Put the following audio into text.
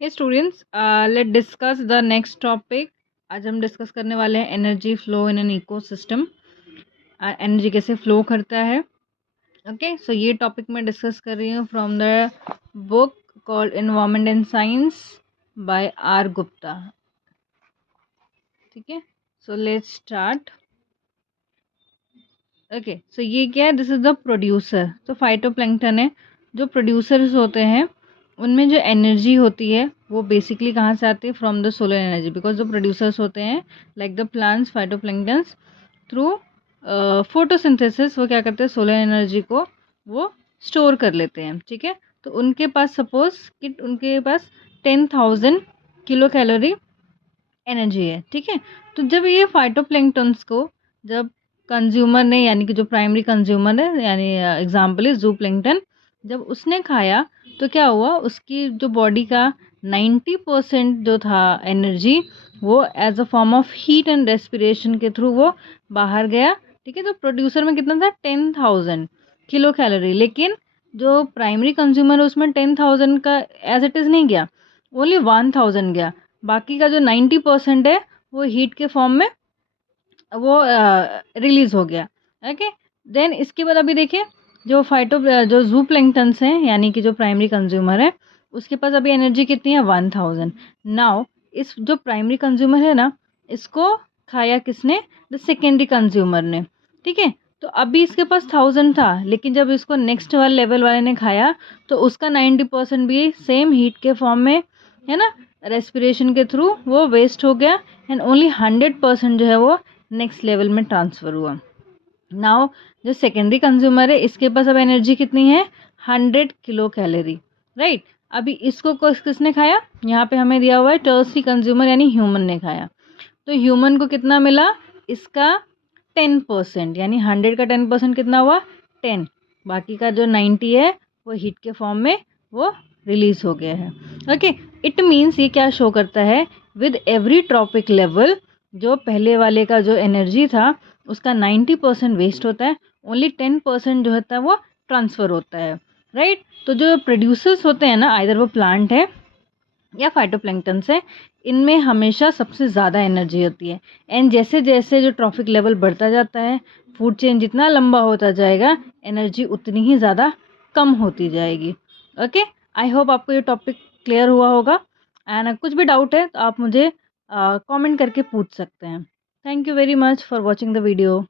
Hey students, let discuss the next topic. आज हम discuss करने वाले हैं energy flow in an ecosystem. Energy कैसे फ्लो करता है। ओके, सो ये टॉपिक मैं डिस्कस कर रही हूँ from the book called environment and science by R Gupta. ठीक है, so let's start. Okay, so ये क्या है? This is the producer. तो फाइटोप्लैंक्टन है। जो प्रोड्यूसर्स होते हैं उनमें जो एनर्जी होती है वो बेसिकली कहाँ से आती है? From the solar energy. Because जो प्रोड्यूसर्स होते हैं like the plants, phytoplanktons, through photosynthesis वो क्या करते हैं? सोलर एनर्जी को वो स्टोर कर लेते हैं। ठीक है, तो उनके पास सपोज कि उनके पास 10,000 किलो कैलोरी एनर्जी है। ठीक है, तो जब ये फाइटोप्लैंक्टन्स को जब कंज्यूमर ने, यानी कि जो प्राइमरी कंज्यूमर है, यानी एग्जांपल इज जूप्लैंक्टन, जब उसने खाया तो क्या हुआ? उसकी जो बॉडी का 90% जो था एनर्जी, वो as a form of heat and respiration के थ्रू वो बाहर गया। ठीक है, तो प्रोड्यूसर में कितना था? 10,000 किलो कैलोरी। लेकिन जो प्राइमरी कंज्यूमर है उसमें 10,000 का एज इट इज़ नहीं गया, ओनली 1,000 गया। बाकी का जो 90% है वो हीट के फॉर्म में वो रिलीज हो गया। ओके, देन इसके बाद अभी देखिए, जो जू प्लैंक्टन्स हैं, यानी कि जो प्राइमरी कंज्यूमर है, उसके पास अभी एनर्जी कितनी है? 1,000। नाउ इस जो प्राइमरी कंज्यूमर है ना, इसको खाया किसने? द सेकेंडरी कंज्यूमर ने। ठीक है, तो अभी इसके पास 1,000 था, लेकिन जब इसको नेक्स्ट वाले लेवल वाले ने खाया तो उसका 90% भी सेम हीट के फॉर्म में, है ना, रेस्पिरेशन के थ्रू वो वेस्ट हो गया। एंड ओनली 100% जो है वो नेक्स्ट लेवल में ट्रांसफ़र हुआ। नाउ जो सेकेंडरी कंज्यूमर है, इसके पास अब एनर्जी कितनी है? 100 किलो कैलोरी। राइट, अभी इसको किसने खाया? यहाँ पे हमें दिया हुआ है टर्सरी कंज्यूमर, यानी ह्यूमन ने खाया। तो ह्यूमन को कितना मिला? इसका 10%, यानी 100 का 10% कितना हुआ? 10। बाकी का जो 90 है वो हीट के फॉर्म में वो रिलीज हो गया है। ओके, इट मीन्स ये क्या शो करता है? विद एवरी ट्रॉपिक लेवल जो पहले वाले का जो एनर्जी था उसका 90% वेस्ट होता है, ओनली 10% जो होता है वो ट्रांसफ़र होता है। राइट, तो जो प्रोड्यूसर्स होते हैं ना, आइदर वो प्लांट है या फाइटोप्लैंक्टन से, इनमें हमेशा सबसे ज़्यादा एनर्जी होती है। एंड जैसे जैसे जो ट्रॉफिक लेवल बढ़ता जाता है, फूड चेन जितना लंबा होता जाएगा, एनर्जी उतनी ही ज़्यादा कम होती जाएगी। ओके, आई होप आपको ये टॉपिक क्लियर हुआ होगा। एंड कुछ भी डाउट है तो आप मुझे कमेंट करके पूछ सकते हैं। Thank you very much for watching the video.